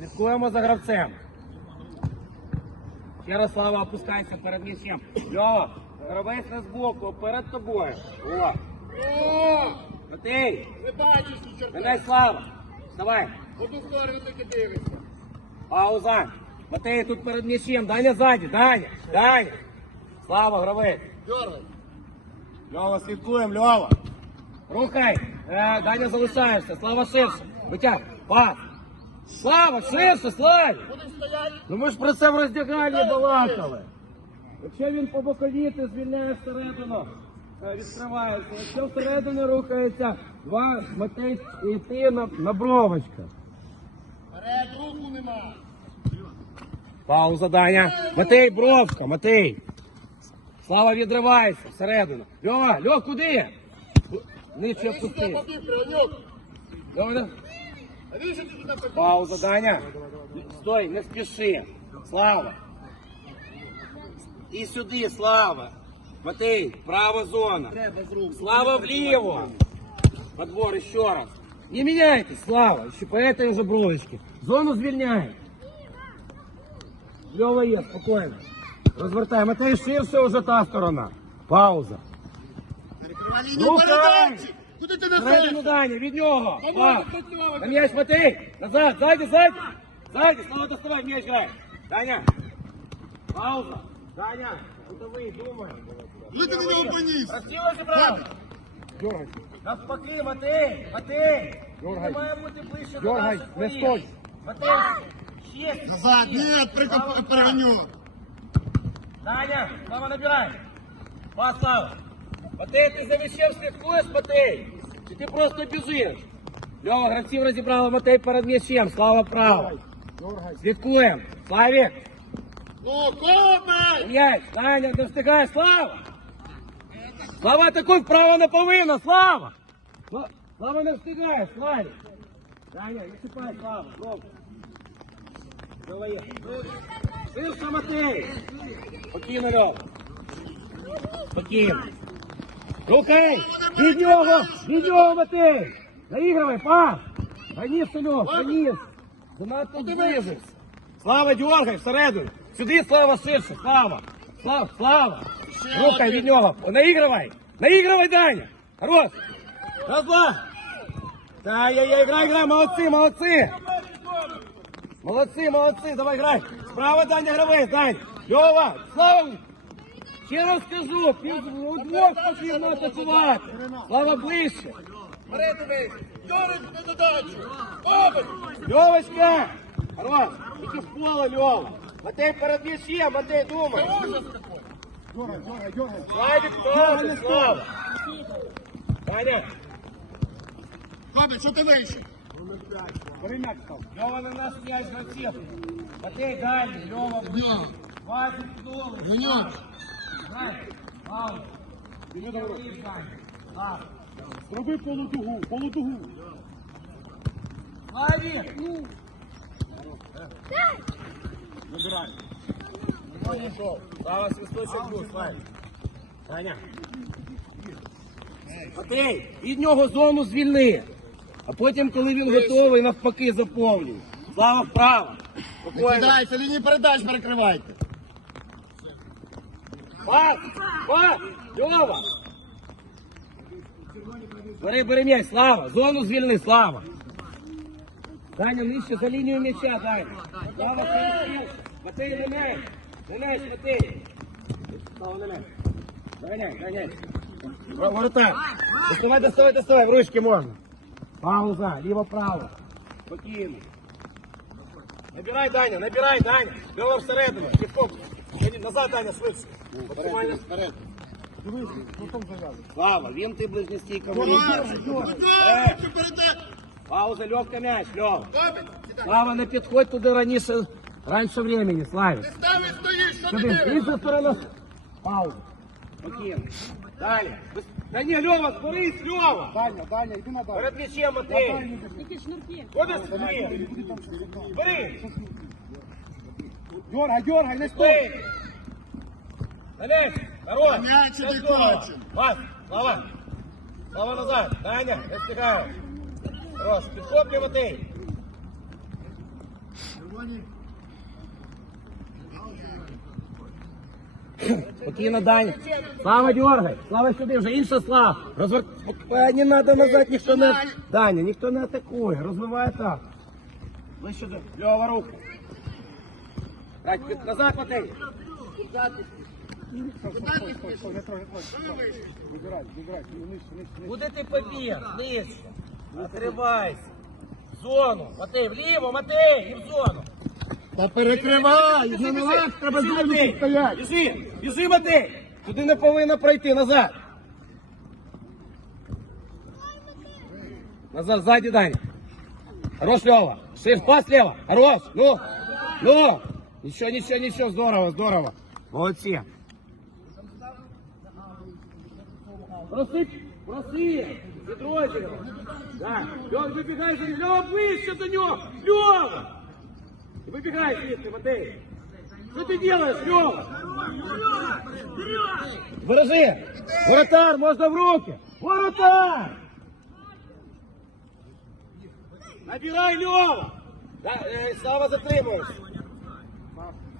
Слідкуємо за гравцем. Ярослава, опускайся перед м'ячем. Льова, гравець не збоку, перед тобою. О! Матей! Не. Мене слава! Вставай! Одну сторону дивишся. Пауза! Матей тут перед м'ячем. Даня ззаді, Даня! Даня! Слава, гравець! Дергай. Льова, слідкуємо, Льова! Рухай! Е, Даня залишаєшся, Слава ширше! Витяг! Пас! Слава, ширше, Славі! Ну ми ж про це в роздягальні балакали. Якщо він по бокові, ти звільняєш всередину, е, відкривається. Якщо всередину рухається, два Матей і ти на, на бровочка. Вперед, руху нема. Пауза, Даня. Матей, бровка, Матей. Слава відривається всередину. Льова, Льов, куди? Нижче Навіщо ти опусти. Льова, Навіщо ти туди побіг? Пауза, Даня. Стой, не спіши. Слава. І сюди, Слава. Матей, права зона. Треба з рук. Слава влево. Подбор еще раз. Не меняйтесь, Слава. Еще по этой уже бровочке. Зону звільняй. Льова є, спокійно. Розвертай. Матей ширше вже та сторона. Пауза. Перекривай лінію Рухай! передачі. Куди ти Всередину несеш? Даня, від нього. Та Пас. ну, ти цього. На м'яч, Матей. Назад, сзади, сзади. Сзади, Слава, доставай, м'яч грай. Даня. Пауза. Даня, кутовий, думай. Ви ти на нього поніс. Красиво зібрав. Дергай. Навпаки, Матей, Матей! Дергай. Ти має бути ближче до Дергай, наших не воріт. стой. Матей, ще. Назад, ще. ні, Слава, прикоп- перегоню. Даня, Слава, набирай. Пас, Слава. Матей, ти за м'ячем слідкуєш, Матей? Чи ти просто біжиш? Льова, гравців розібрали Матей перед м'ячем. Слава право. Дергай. Слідкуємо. Славік, Ну, копай! м'яч. Даня, не встигає. Слава. Слава атакуй вправо не повинна. Слава. Сла- Слава не встигає. Славік. Даня, не чіпай, Слава. Добре. Давай. Ширше, Матей. Спокійно, Льов. Спокійно. Рухай! Від нього! Від нього, Матей! Наігравай, пас! Раніше, Льов, раніше! Занадто зблизився. Слава, дергай всередину! Сюди, Слава, ширше! Слава! Слава, Слава! Рухай від нього! Наігравай! Наігравай, Даня! Хорош! Раз, два! Да, я, я, играй, играй, молодцы, молодцы! Молодцы, молодцы, давай играй! Справа, Даня, гравець, Дань! Льова! Слава! Ще раз скажу, під удвох потрібно атакувати! Слава ближче! Дьориш на. Копай! Льовочка! Хорош! Іди в поле, Льова! Матей перед м'ячем, Матей, думай! Дергай, дергай, дергай. Слава, Слава! Копай, що ти вийшов? Бери м'яч став. Льова на нас м'яч гравців! Матей, далі, Льова. Вазик! Гоню. Зроби полутугу, полутугу. Лаві! Вибирай. Зараз висточок плюс, Вань. Таня. Окей, від нього зону звільни. А потім, коли він готовий, навпаки заповнюй. Слава вправо. Передайте, лінії передач перекривайте. Пас! Пас! Льова! Бери, бери м'яч, Слава! Зону звільни, Слава! Даня, нижче за лінію м'яча, Даня. Слава, це Матей, на м'яч! На м'яч, Матей! Слава, на м'яч! Доганяй, доганяй! Во- Ворота! Доставай, доставай, доставай, в ручки можна. Пауза, ліво-право. Спокійно. Набирай, Даня, набирай, Даня. Льова всередину, кіпок. Назад, Даня, швидше. Максимально вперед. Дивись, потім зав'язуй. Слава, він ти близністійка. Дьорай, Е. що передач. Пауза, Льовка м'яч, Льов. Копай, сідай. Слава, не підходь туди раніше, раніше времени, Славі. Ти став і стоїш, що ти Сюди, дивишся? інша сторона. Пауза. Спокійно. Далі. Та ні, Льова, зберись, Льова. Даня, Даня, йди на Даню. Перед м'ячем, На Матей. Даню йди. Куди сюди? Іди там ще сюди. Бери. Дергай, дергай, не стой. Стой. Олесь, хорош. М'яч Це іди, здорово. Слава. Слава назад. Даня, не встигаю. Хорош, підхоплюй, Матей. Спокійно, Даня. Слава дергай. Слава сюди, вже інша слава. Розвер... Е, Не треба назад, ніхто не... Даня, ніхто не атакує. Розвиває так. Ближче до льова руку. Назад, Матей. Вибирай, нижче. Куди ти побіг? Нижче. Відкривайся. В зону. Матей, вліво, Матей, і в зону. Та перекривай! На ногах треба Біжи, Матей. Біжи, біжи, Матей. Туди не повинна пройти, назад. Назад, сзади, Даня. Хорош, Лева. Шире, пас слева. Хорош. Ну, ну. Ничего, ничего, ничего. Здорово, здорово. Молодцы. Проси, проси. Петросик. Да. Лева, выбегай за ним. Лева, ближе до него. Лева. И выбегай звідси, Матей. Что ты делаешь, Лева? Выражи. Воротар, можно в руки. Воротар. Набирай, Льова! Да, е, Слава затримуєшся.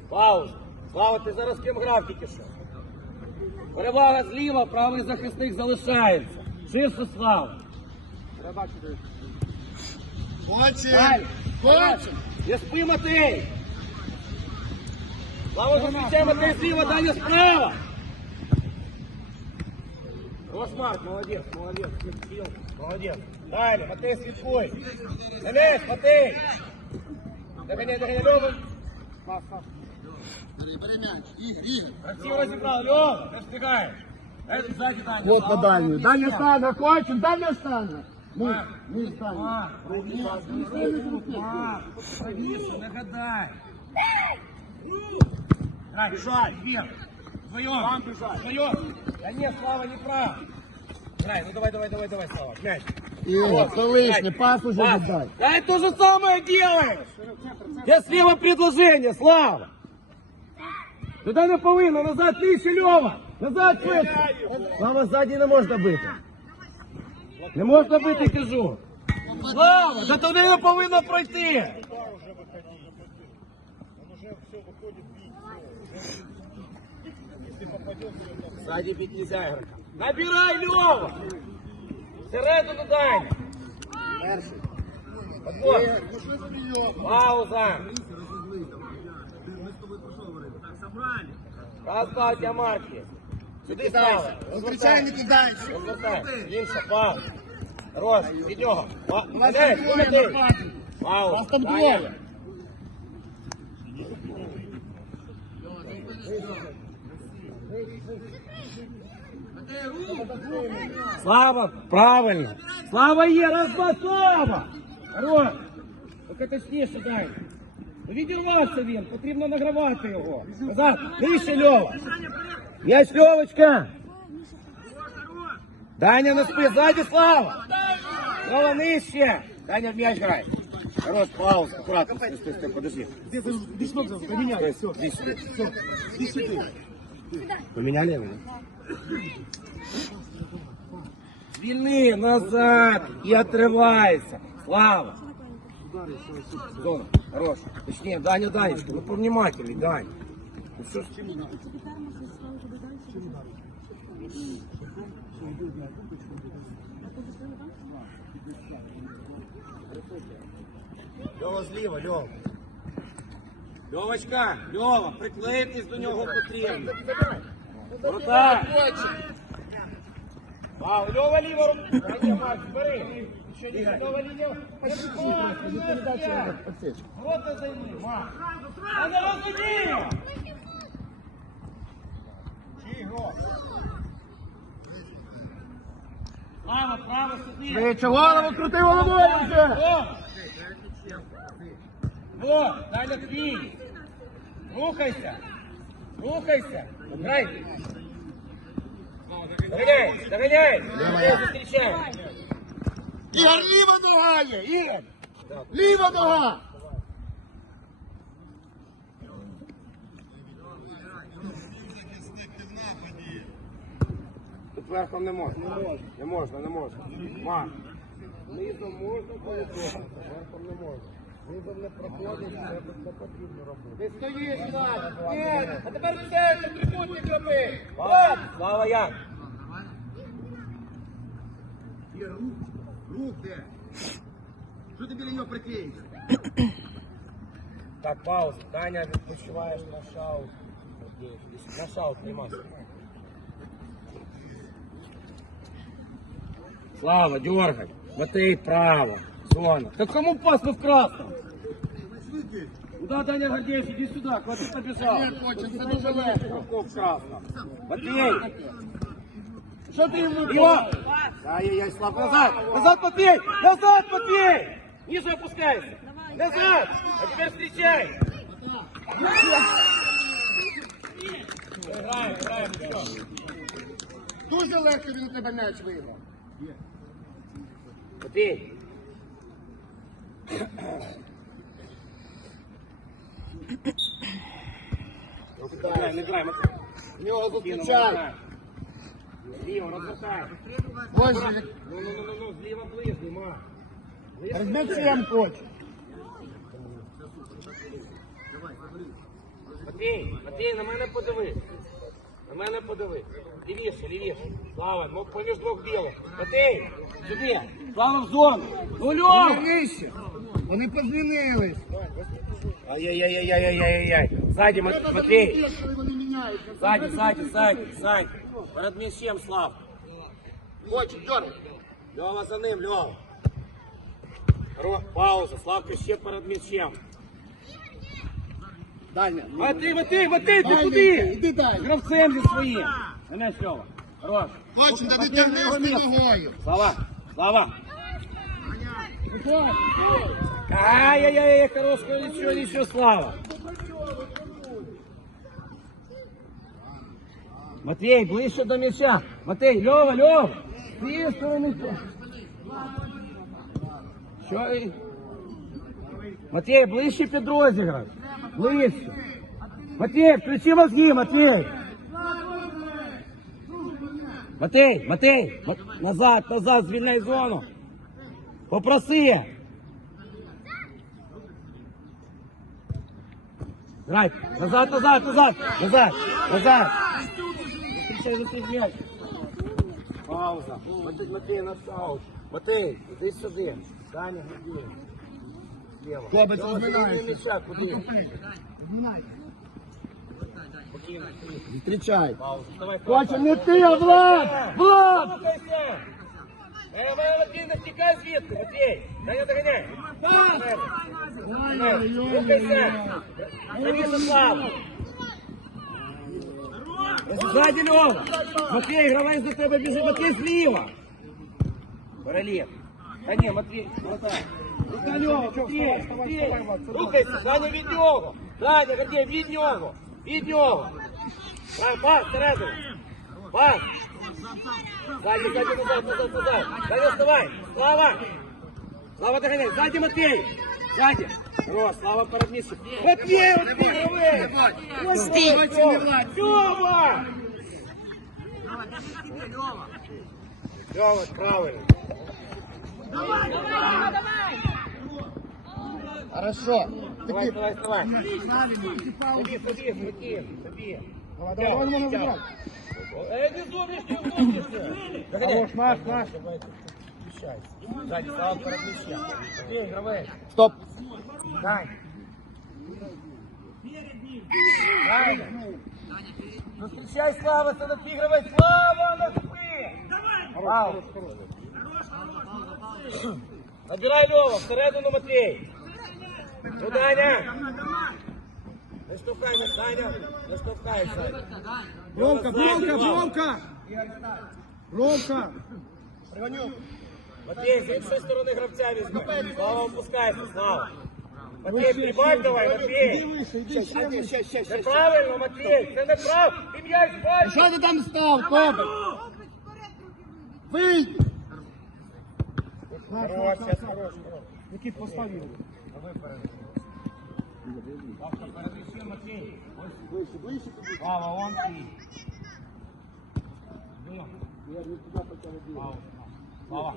Пауз. Слава, ти зараз ким грав тільки що. Перевага зліва, правий захисник залишається. Ширше Слава. Я бачу, де. Далі. Хоче! Не спи, Матей! Слава зустрічай, Матей зліва, Даня справа! Росмарк, молодец, молодец, сил, молодец. Далі, Матей слідкуй. Денис, Матей! Догоняй, догоняй, Льова. Пас, пас. Бери м'яч. Ігор, Ігор. Красиво розібрав, Льова, не встигаєш. Дай Сзади Даня. Вот на Слава, дальнюю. не Даня снял. стане, хоче, Даня стане. Ні, Марк, ні, стане. Марк, правіше, Марк, правіше, нагадай. Грай, бежать, вверх. Вдвоем. Вам бежать. Вдвоем. Да нет, Слава не прав. Грай, ну давай, давай, давай, давай, Слава, мяч. Ігор, це лишнє, пас уже Пас. віддай. Да то же самое делаешь. Я слева предложение, Слава. Туда не повинно, назад нижче, Льова. Назад швидше. Слава, ззаді не можна бити. Не можна бити, кажу. Слава, да туди не повинно пройти. Сзади бить нельзя игрока. Набирай, Лева! Дай! Перший. Подбор! Його. Пауза! Поставьте марки! Сюди стали! Зустрічай, не кидайся. Розвертай! Інша, пауза! Рос, від нього! Па- Вас Ей, там двоє Тимофій! нападників. Пауза! Вас там Даня. двоє. Слава, правильно. Слава є, раз, два, слава. Хорош. Поки точніше дай. Ну, Відірвався він, потрібно награвати його. Назад, нижче Льова. М'яч Льовочка. Даня на спи, ззаді Слава. Слава нижче. Даня в м'яч грай. Хорош, пауза, аккуратно, стой, стой, стой, подожди. Поміняй, все. Иди сюда. Ти сюди. Поменяли его? Звільни назад і отривайся. Слава. Зона, хорош. Точнее, Даня, Данечка, ну повнимательней, Дань. Ну все ж Льова зліва, Льова. Льовочка, Льова, приклеїтись до нього потрібно. Крута. Вау, Льова ліво руку. Дайте, Марк, бери. Ще не Льова ліво. Отсечка. Рота займи, Марк. А не розумію. Право, право, сюди. Швидше, голову крути головою вже. О! О, Даня твій. Рухайся. Рухайся. Грай. Догоняй, догоняй. Догоняй, зустрічай. Ігор, ліва нога є, Ігор. Ліва нога. Тут верхом не можна. Не можна, не можна. Мар. Низом можна, коли Верхом не можна. Ти стоїш, Влад! Ні! А тепер все, трикутник роби! Слава, Слава як? Є рух де? Що ти біля нього приклеїш? Так, пауза. Таня, відпочиваєш на шаут. На шаут приймайся. Слава, дергай. Батей право. Зона. Так кому пас мы в красном? Куда Даня Гордеевич, иди сюда, куда ты побежал? Нет, Кочин, це дуже легко. Игроков в красном. Матвей! что ты ему Его! Ай-яй-яй, Слав, назад! Назад, Матвей! Назад, Матвей! Ниже опускайся! Назад! А теперь встречай! Играем, играем, все. Дуже легко він у тебе м'яч виграв. Играй, не играй, Матвей. В нього зустрічай. развертай. Слева, развертай. Боже, Ну, ну, ну, ну, ну, зліва ближній, ма. розм'ячем коч. Матвій, Матвій, на мене подиви. На мене подиви. Лівіше, лівіше. Слава, ну поміж двох білих. Матвій, сюди. Слава в зону. Ну, Льов! Нижче. Вони позмінились. Ай-яй-яй-яй-яй-яй-яй. Ззаді, Мат- Матвій. Коли вони міняються. Ззаді, ззаді, ззаді, ззаді. Перед м'ячем, Слав. Коч, дьорай. Льова за ним, Льова. Ро- Пауза, Славка ще перед м'ячем. Дальня. Матвій, Матвій, Матвій, ти Дальня, куди? Іди далі. Гравцем зі своїм. На м'яч, Льова. Хорош. Коч, та не Матвій, тягни його з місце. ногою. Слава, Слава. Ай-яй-яй, хорошего, ничего, ничего, Слава. Матвей, ближче до м'яча. Матвей, Льова, Льова. Цієї сторони. Що? Матвей, ближче під розіграш. Ближче. Матвей, включи мозги, Матвей. Матей, Матей, назад, назад, звільняй зону. Попроси. Грай, назад, назад, назад, назад, назад. Зустрічай, зустріч м'яч. Пауза. Матей, Матей на шаут. Матей, іди сюди. Даня, іди. Слева. Хлопець Льова, розминається. звільни м'яча, куди? Зустрічай. Пауза. Давай, Коч, не ти, а Влад! Влад! Слухайся! Е, Моя Матвій, не втікай звідти, Матвій! Даня, доганяй! Слухайся! Завіса слава! Ззаді Льова! Матвій, гравець до тебе біжить, Матвій зліва! Паралет! Та ні, Матвій, вратарь! Рука Льова, Матвій, Матвій! Рухайся, Даня від нього! Даня, Гордій, від нього! Від нього! Пас, пас, всередину! Пас! Сзади, сзади, назад, назад, назад. Даня, вставай. Слава. Слава, догоняй. Сзади, Матвей. Сзади. Хорош, Слава перед місцем. Матвей, Матвей, давай. Стій. Тёма. Лёва, правильно. Хорошо. Давай, Такі. давай, давай. Собі, собі, собі, собі. Давай, давай, давай, давай, давай. Э, не зумнишь, не зумнишь. Хорош, наш, наш. Сзади, Слава перед мячем. Матвей, игровой. Стоп. Дай. Дай. Ну встречай Слава, ты отыгрывай. Слава на спы. Давай. Набирай Лева, всередину Матвей. Ну, Даня. Не штовхай, не Даня. Не штовхай, Саня. Ромка, Сзади, Ромка, Слава. Ромка! Ромка! Матвей, з іншої сторони гравця візьми. Слава опускайся, Слава. Матвей, прибавь давай, Матвей. Неправильно, Матвей, це неправильно. Ти м'яч бачиш. Що ти там став, Тобі? Вийди! Хорош, хорош. Який поставив? Славка, передвищи, Матвей. Слава, он ти. Слава.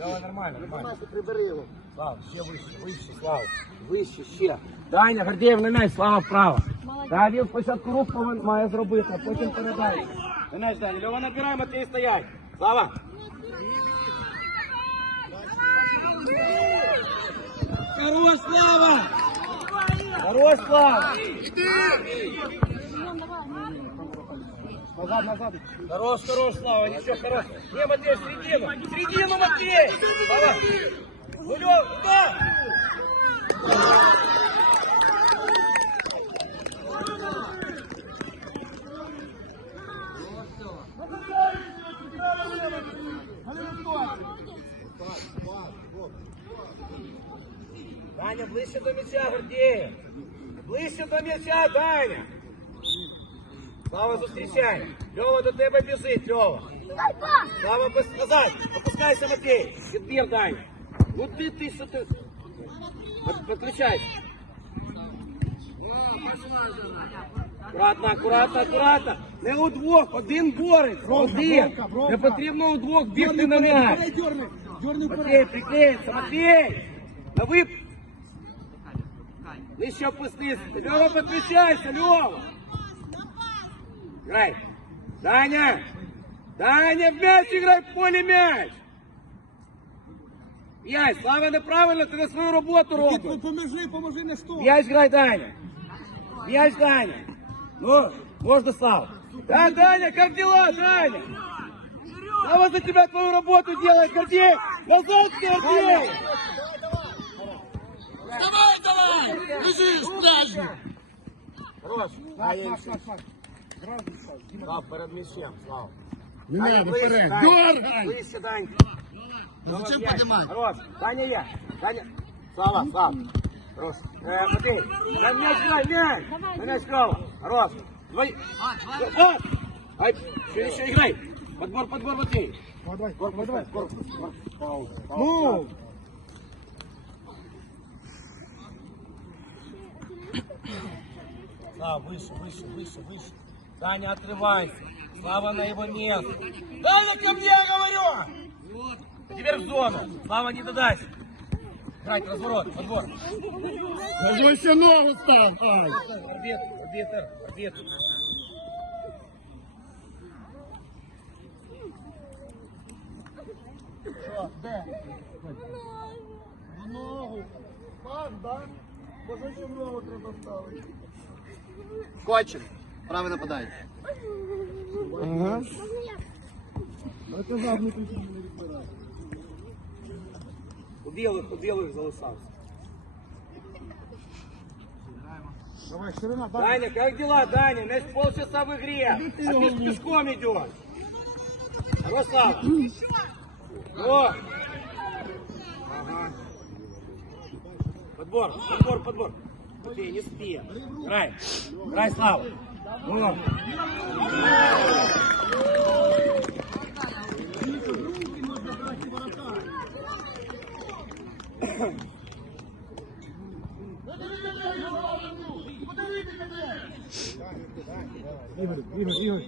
Льова, нормально, нормально. Маси, прибери його. Слава, ще вище, вище, Слава. Вище, ще. Даня, Гордієв на м'яч, Слава вправо. Та він спочатку рух повинен має зробити, а потім передає. На м'яч, Даня. Льова, набирай, Матвій стоять. Слава. Хорош, Слава! Хорош, Слава! Назад, назад. Хорош, хорош, Слава, ничего, хорош. Не, Матвей, в середину. В середину, Матвей! Слава! Ну, Лёв, туда! Даня, ближче до м'яча, Гордієв. Ближче до м'яча, Даня. Слава, зустрічай. Льова до тебе біжить, Льова. Слава, пос- назад. Опускайся, Матвій. Відбір, Даня. Ну ти, ти, що ти? Под- Подключайся. Акуратно, акуратно, акуратно. Не удвох, один борець, один. Не потрібно удвох бігти на м'яч. Матвей, приклеїться, Матвей! На вип... Нижче опустись. Льова, подключайся, Льова! Грай! Даня! Даня, в мяч играй в поле мяч! М'яч, Слава, неправильно, ти не свою роботу робиш. Поможи, поможи, не стой. М'яч грай, Даня! М'яч, Даня! Ну, можно Слава. Да, Даня, как дела, Даня? Слава за тебя твою работу делает, Гордей! Назад, Гордей! Давай, давай! Лежиш, пляжі! Хорош. А, я еще. Слав, перед мячем, Слав. Не надо, вперед. Дергай! Ближче, Даня. Ну, зачем поднимать? Хорош. Даня я. Даня. Слава, Слава. Хорош. Э, Матвей. На мяч играй, мяч. На мяч Слава. Хорош. Двой. Вот. Ай, еще, еще играй. Подбор, подбор, Матвей. Давай, Подбор, подбор, подбор. подбор. Ну, Слава, выше, выше, выше, выше. Даня, отрывайся. Слава на его место. Даня, ко мне, я говорю! Теперь в зону. Слава, не додайся. Играть, разворот, подбор. ще ногу став. Ай. Арбитр, арбитр. Що, де? В ногу. Пас, да? Боже, ногу треба ставити. Кочин, правий нападаючий. Ага. Я казав, не відбирай. У белых, у белых залысался. Давай, ширина, дай. Даня, как дела, Даня? У нас полчаса в игре. А ты ж пешком идешь. Хорош, Слава. О! Ага. Подбор, подбор, подбор. Матвей, не спи. Играй. Играй, Слава. О. Ігор, Ігор, Ігор.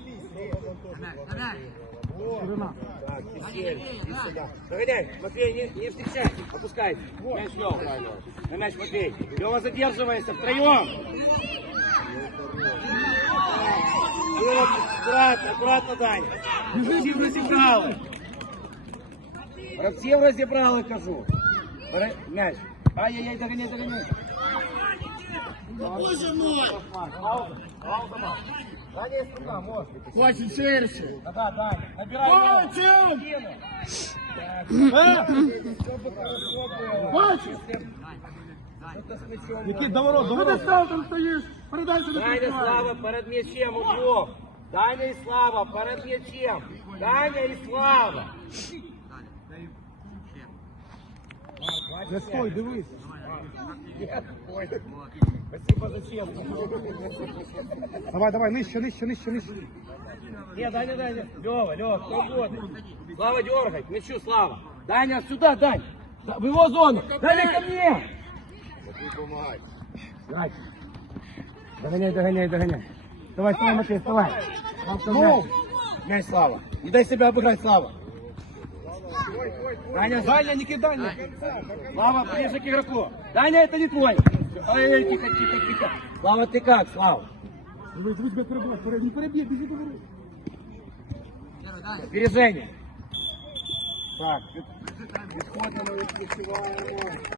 Ширина. Так, кисель, иди сюда. Догоняй, Матвей, не, не встречай, опускайся. Мяч Лева, правильно. На мяч Матвей. Лева, задерживайся, втроем. Лева, аккуратно, аккуратно, Даня. Братів розібрали. Братів розібрали, кажу. Бере- Мяч. Ай-яй-яй, догоняй, догоняй. Боже мой! Пауза, пауза, мам. Даня, есть рука, может. Хватить ширше. Да, да, Даня. Набирай. Леву. Бачив! Кину. Е? Все бы хорошо было. Бачив? Что-то с мячом. Який до ворот, до ворот. Ти став там стоїш? Передай. Даня Слава перед м'ячем удвох. Даня і Слава перед м'ячем. Даня і Слава. Не стой, дивись. Спасибо за честно. Давай, давай, нижче, нижче, нижче, нижче. Не, Даня, Даня. Лева, Лева, кто угодно. Слава дергай, к мячу, Слава. Даня, сюда, Дань. Да, В его зону. Даня, ко мне. Дань. Догоняй, догоняй, догоняй. Давай, Слава, Матвей, вставай. Ну, Мяч, Слава. Не дай себя обыграть, Слава. Даня, Даня, не кидай. мне. Слава, ближе к игроку. Даня, это не твой. Ой, тихо, тихо, тихо. Слава, ты как, Слава? Опережение. Так, відходимо, відпочиваємо.